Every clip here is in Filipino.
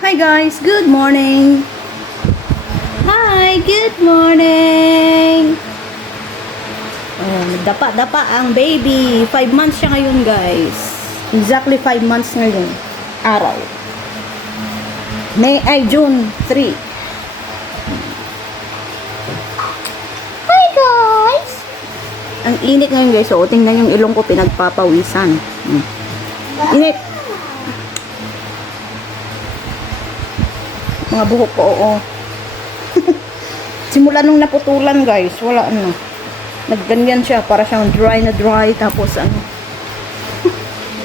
Hi guys, good morning. Hi, good morning. Oh, nagdapa-dapa ang baby. 5 months siya ngayon, guys. Exactly 5 months ngayon. Araw. June 3. Hi guys. Ang init ngayon, guys. So, tingnan yung ilong ko pinagpapawisan. Init. Mga buhok ko, oo. Simula nung naputulan, guys, wala ano. Nagganyan siya, para siyang dry na dry, tapos ano.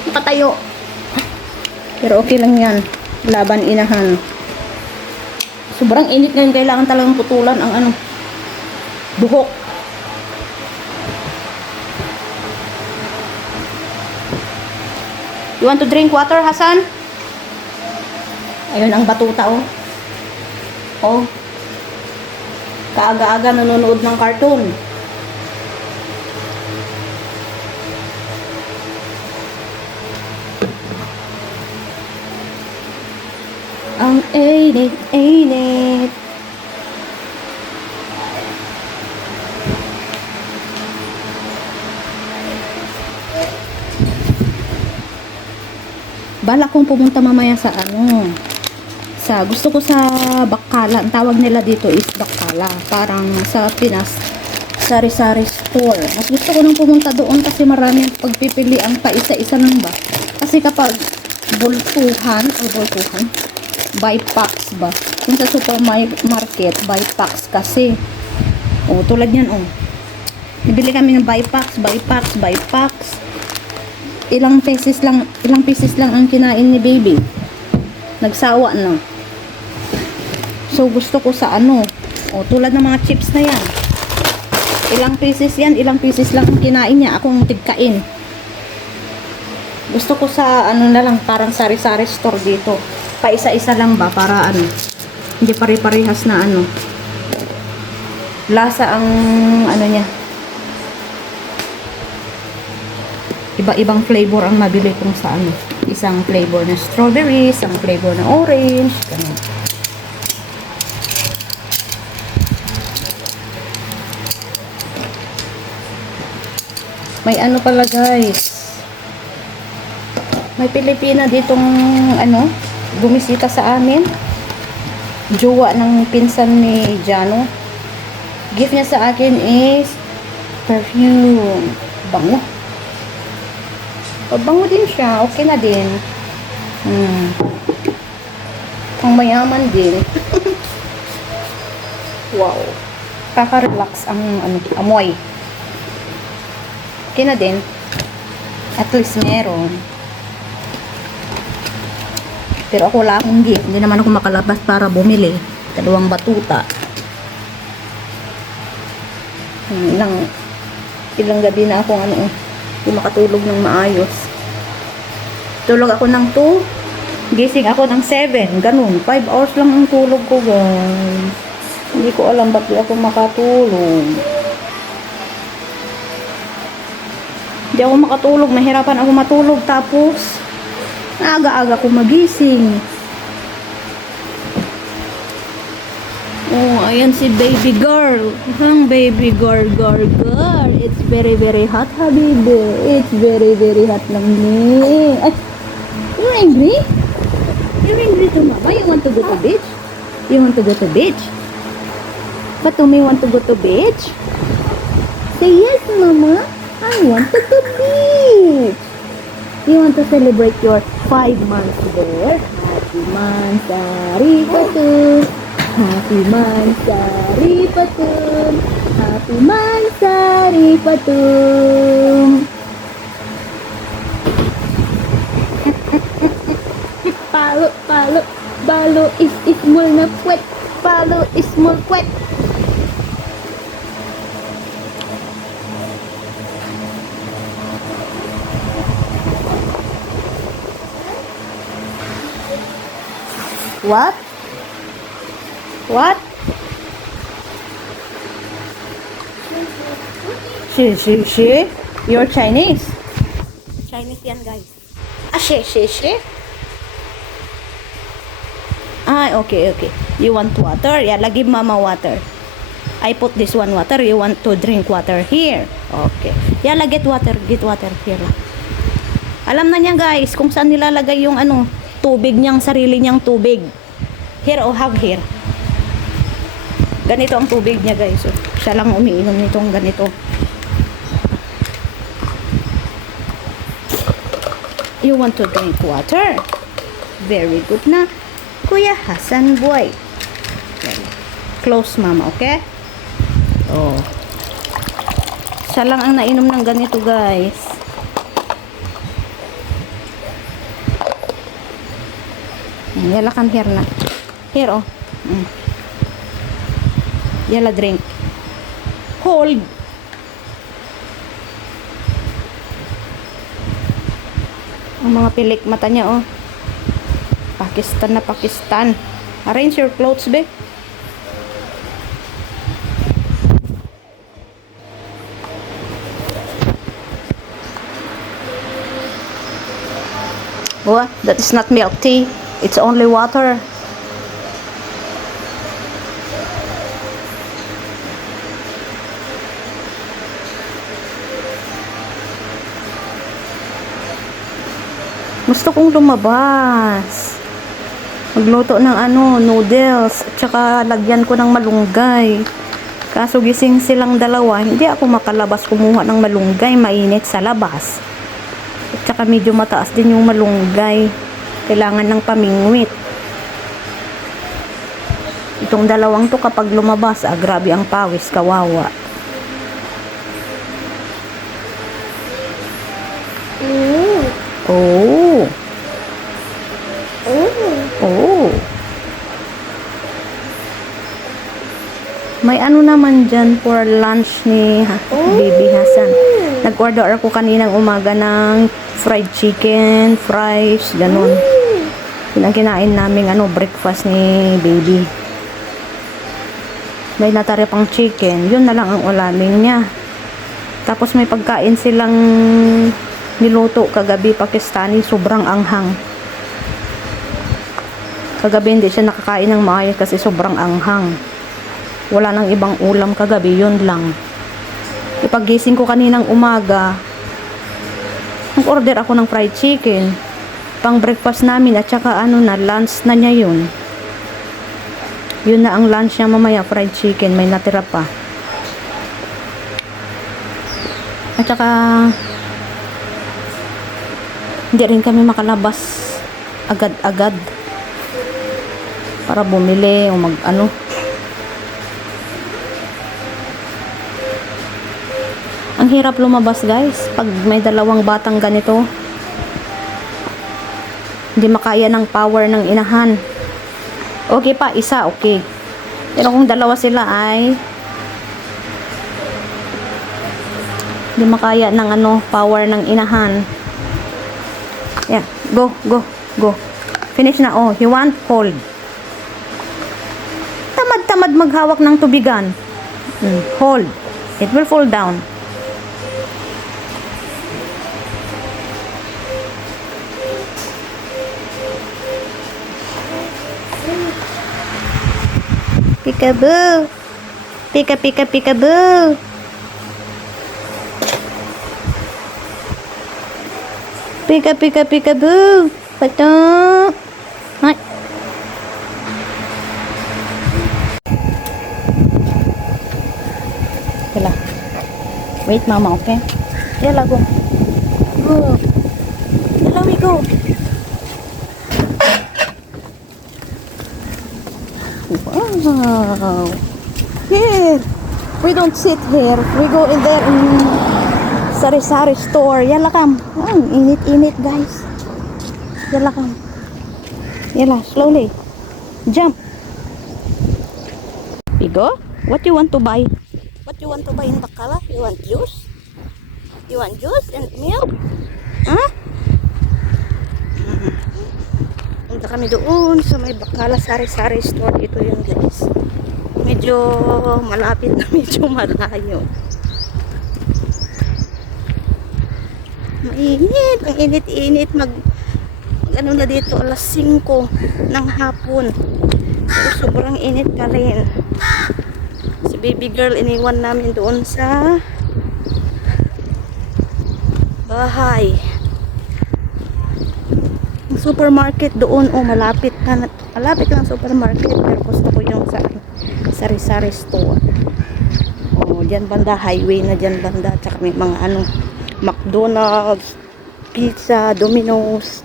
Nakatayo. Pero okay lang yan. Laban inahan. Sobrang init ngayon, kailangan talagang putulan ang ano, buhok. You want to drink water, Hasan? Ayun ang batuta, oh. Oh. Kaaga-aga nanonood ng cartoon. Ang init. Balak kong pumunta mamaya sa ano, gusto ko sa Bakala. Ang tawag nila dito is Bakala. Parang sa Pinas, sari-sari store. Mas gusto ko nang pumunta doon kasi maraming pagpipili ang paisa-isa lang ba. Kasi kapag bultuhan, buy packs ba. Kung sa supermarket, buy packs kasi. Oh, tulad yan, oh. Bibili kami ng buy packs. Ilang pieces lang ang kinain ni baby. Nagsawa na. So, gusto ko sa ano. O, tulad ng mga chips na yan. Ilang pieces lang ang kinain niya. Ako ang tigkain. Gusto ko sa ano na lang, parang sari-sari store dito. Paisa-isa lang ba, para ano. Hindi pare-parehas na ano. Lasa ang ano niya. Iba-ibang flavor ang mabili kung sa ano. Isang flavor na strawberry, isang flavor na orange, ganun. May ano pala, guys. May Pilipina ditong ano, bumisita sa amin. Jowa ng pinsan ni Jano. Gift niya sa akin is perfume. Bango. Bango din siya. Okay na din. Pang mayaman din. Wow. Kaka-relax ang ano, amoy. Okay na din. At least meron. Pero ako wala akong gift. Hindi naman ako makalabas para bumili. 2 batuta. Ilang gabi na akong ano, hindi makatulog ng maayos. Tulog ako ng 2. Gising ako ng 7. Ganun. 5 hours lang ang tulog ko, guys. Hindi ko alam ba't di ako makatulog. Hindi ako makatulog. Nahirapan ako matulog. Tapos, aga-aga ko magising. Oh, ayan si baby girl. Ang baby girl. It's very hot, habibi. It's very hot lang ni. Ay, you're angry? You're angry to mama? You want to go to beach? You want to go to beach? Patumi want to go to beach? Say yes, mama. I want to go beach. You want to celebrate your 5 months there? Happy Mansari Patun. Happy Mansari Patun. Happy Mansari Patun. Palo. Balo is small na puwet. Palo is small puwet. What? She? You're Chinese? Chinese yan, guys. She? Ah, okay, okay. You want water? Yeah, give mama water. I put this one water. You want to drink water here? Okay. Yala, get water here. Alam na niya guys kung saan nilalagay yung ano, tubig niyang sarili niyang tubig. Here, oh, have here. Ganito ang tubig niya guys. Oh. Siya lang umiinom nitong ganito. You want to drink water? Very good na. Kuya Hasan boy. Close mama, okay? Oh. Siya lang ang nainom ng ganito guys. Yala come here na. Here oh. Yala drink. Hold. Ang mga pilik mata niya oh. Pakistan na Pakistan. Arrange your clothes be. What? That is not milk tea. It's only water. Gusto kong lumabas. Magluto ng ano, noodles. At saka lagyan ko ng malunggay. Kaso gising silang dalawa, hindi ako makalabas kumuha ng malunggay. Mainit sa labas. At saka medyo mataas din yung malunggay. Kailangan ng pamingwit. Itong dalawang to kapag lumabas, grabe ang pawis, kawawa. Oh. Oh. May ano naman dyan for lunch ni Baby Hasan. Nag-order ako kaninang umaga ng fried chicken, fries, ganun. Yun ang kinain naming breakfast ni Baby. May natari pang chicken. Yun na lang ang ulamin niya. Tapos may pagkain silang niluto kagabi Pakistani, sobrang anghang. Kagabi hindi siya nakakain ng maayos kasi sobrang anghang. Wala nang ibang ulam kagabi, yun lang. Ipagising ko kaninang umaga, nag-order ako ng fried chicken. Pang breakfast namin at saka lunch na niya yun. Yun na ang lunch niya mamaya, fried chicken, may natira pa. At saka hindi rin kami makalabas agad-agad para bumili o Ang hirap lumabas guys pag may dalawang batang ganito. Hindi makaya ng power ng inahan. Okay pa, isa, okay. Pero kung dalawa sila ay hindi makaya ng power ng inahan. Yeah, go. Finish na, oh. You want? Hold. Tamad maghawak ng tubigan. Hold. It will fall down. Peekaboo. Peekaboo. Peekaboo. Patok. Hai. Yala. Wait, mama, okay? Yala, go. Yala, we go. Wow. Here. We don't sit here. We go in there in sari-sari store. Yala kam. Init-init guys. Yala kam. Yala, slowly. Jump. Pigo, what you want to buy? What you want to buy in Bacala? You want juice? You want juice and milk? Huh? Punta kami doon sa may Bacala sari-sari store. Ito yun guys. Medyo malapit na, medyo malayo. Mainit, ang init-init. Mag na dito alas 5 ng hapon. Pero sobrang init pa rin. Si baby girl iniwan namin doon sa bahay. Ang supermarket doon, oh, malapit na, malapit lang supermarket, pero gusto ko yung sa sari-sari store. Oh, dyan banda, highway na dyan banda, tsaka may mga ano, McDonald's, pizza, Domino's,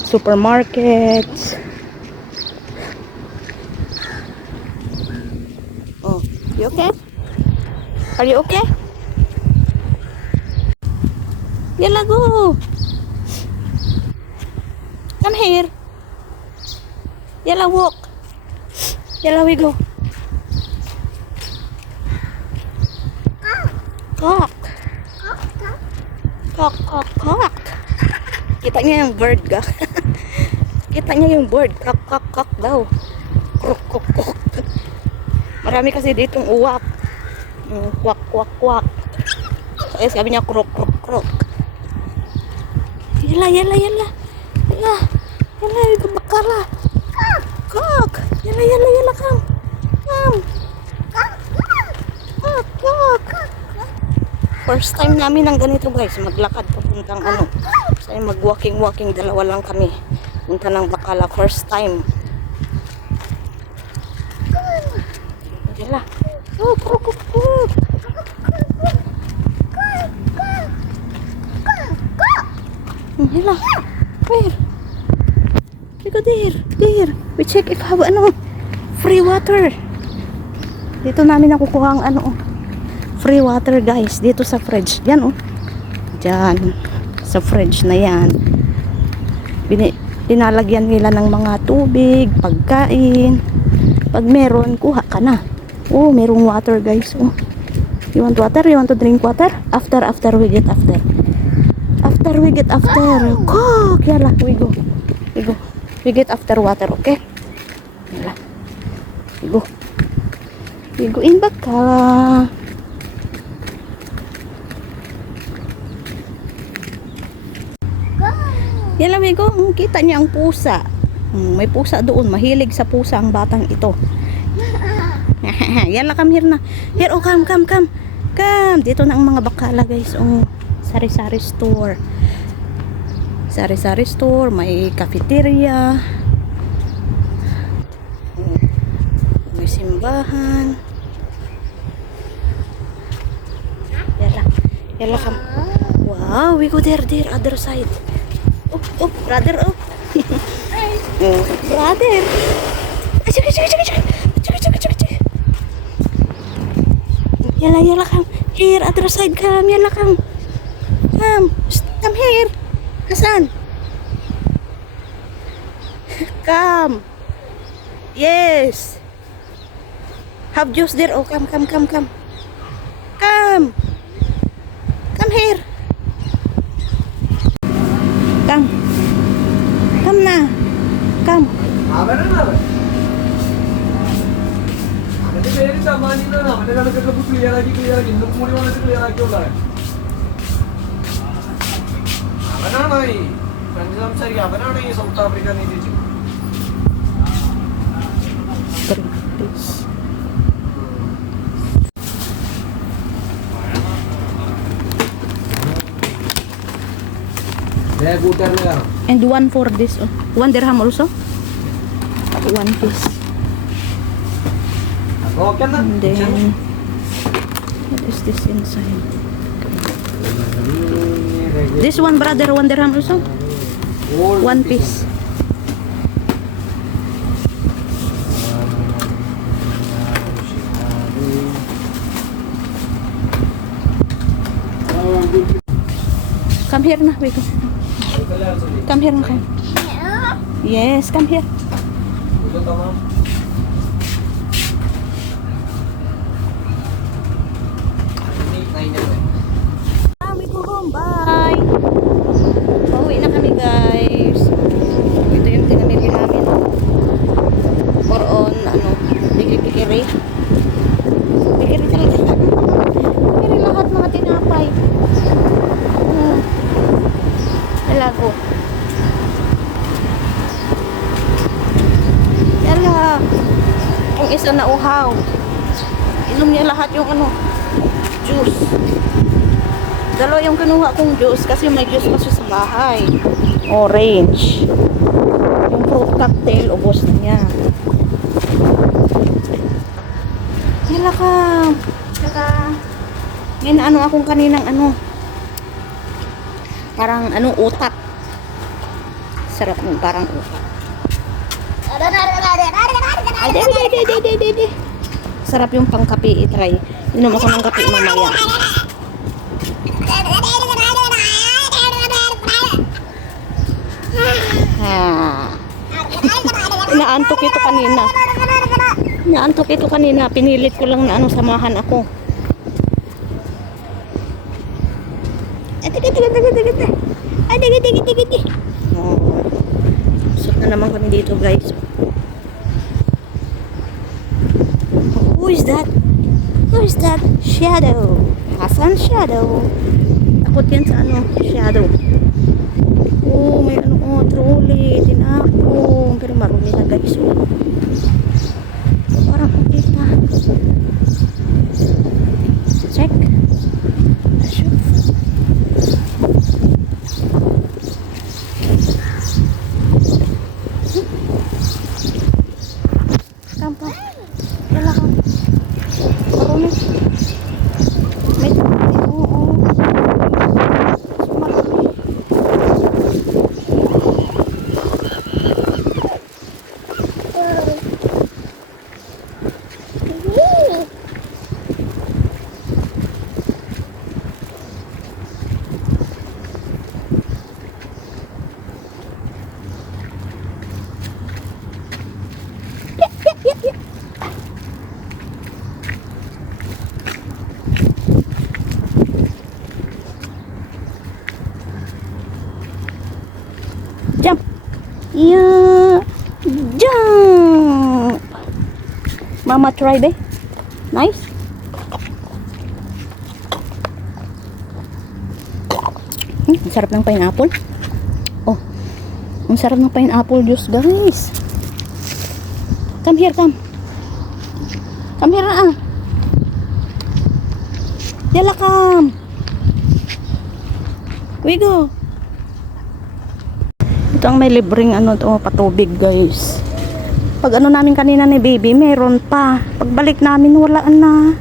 supermarkets. Oh, you okay? Are you okay? Yalla, go! Come here. Yalla, walk. Yalla, we go. Cock. Cock, cock, cock. Kita niya yung bird ka. Kita niya yung bird. Cock, cock, cock daw. Krok, krok, krok. Marami kasi ditong uwak. Kwak, kwak, kwak. Kaya sabi niya krok, krok, krok. Yalla, yalla, yalla. Yalla. Yalla, ito bakala. Cock. Yalla, yalla, yalla, come. Come. Cock, cock. First time namin ng ganito guys, maglakad papuntang ano. Kasi mag-walking, dalawa lang kami. Punta ng Bacala, first time. Yala. Oh, krok, krok, krok. Yala. Where? We go there. We check if have ano, free water. Dito namin nakukuha ang ano, free water guys, dito sa fridge. Yan oh. Diyan. Sa fridge na yan. Pinalagyan nila ng mga tubig, pagkain. Pag meron, kuha ka na. Oh, merong water guys. Oh. You want water? You want to drink water? After we get after. Cook! Yala, we go. We get after water, okay? Yala. We go in Bacala. Yan lang, Migo. Kita niya ang pusa. May pusa doon. Mahilig sa pusa ang batang ito. Yan lang, come here na. Here, oh, come. Dito na ang mga bakala, guys. Oh, sari-sari store. Sari-sari store. May cafeteria. May simbahan. Yan lang, come. Wow, we go there, other side. Oh, brother, oh. Brother. Yala, come. Here, other side, come. Yala, come. Come here. Asan? Come. Yes. Have juice there. Oh, come. Come here. Come na. Come. അവനാണോ ഈ ഫ്രഞ്ച് സംസാരിക്കുക? അവനാണോ ഈ south Africa നീതിച്ചു? കൂട്ടുകാരനെ കാണാം. And one for this. Oh. 1 dirham also. 1 piece. Okay എന്നാ. And then, what is this inside? This one, brother, 1 dirham also. 1 piece. Come here na, wait. Come here na kayo. Yes, come here. We go home, bye. Pauwi na kami guys. Ito yung tinamili namin. More on, pikiri. Pikiri talaga. Pikiri lahat mga tinapay. Lago. Yala. isa na uhaw. Inom niya lahat yung ano, juice. Dalawa yung kinuha kong juice kasi may juice pa siya sa bahay. Orange. Yung fruit cocktail, ubos na niya. Yala ka. Saka, ngayon ano akong kaninang ano, parang ano, utak. Sarap nun, parang utak. Ay, de. Sarap yung pangkape, itry. Inom ako ng kape mamaya. Inaantok ito kanina. Inaantok ito kanina. Pinilit ko lang na ano, samahan ako. Ay, Susot na naman kami dito, guys. Who is that? Who is that? Shadow. Hasan Shadow. Takot yan sa ano, shadow. Oh, may ano, oh, trolley. Tinapong. Pero marumi na, guys. Oh. Parang makita. Check. Asyo. Kampa. Wala ka. Marumi. May trolley. Oo. Marumi. Jump. Yeah. Jump. Mama try be. Nice. Ang sarap ng pineapple. Oh. Ang sarap ng pineapple juice, guys. Come here, come. Come here na. Yala, come. We go. Ito ang may libreng ano to, patubig, guys. Pag ano namin kanina ni baby, meron pa. Pagbalik namin, wala na.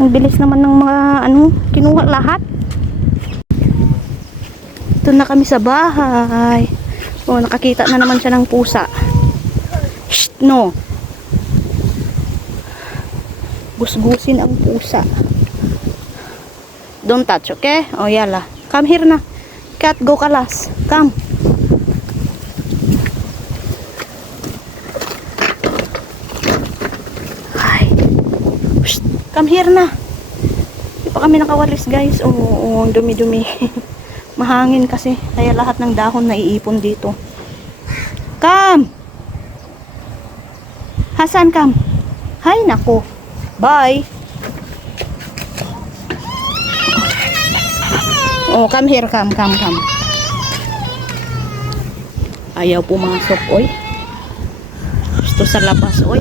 Ang bilis naman ng mga ano, kinuha lahat. Ito na kami sa bahay. Oh, nakakita na naman siya ng pusa. Shh, no. Gusgusin ang pusa. Don't touch, okay? Oh, yala. Come here na. Cat, go kalas. Come. Ay. Shh, come here na. Hindi pa kami nakawalis, guys. Oo, ang dumi-dumi. Mahangin kasi. Kaya lahat ng dahon naiipon dito. Come. Hasan, come. Hay, nako. Bye. Oh, come here, come. Ayaw pumasok, oy. Gusto sa labas, oy.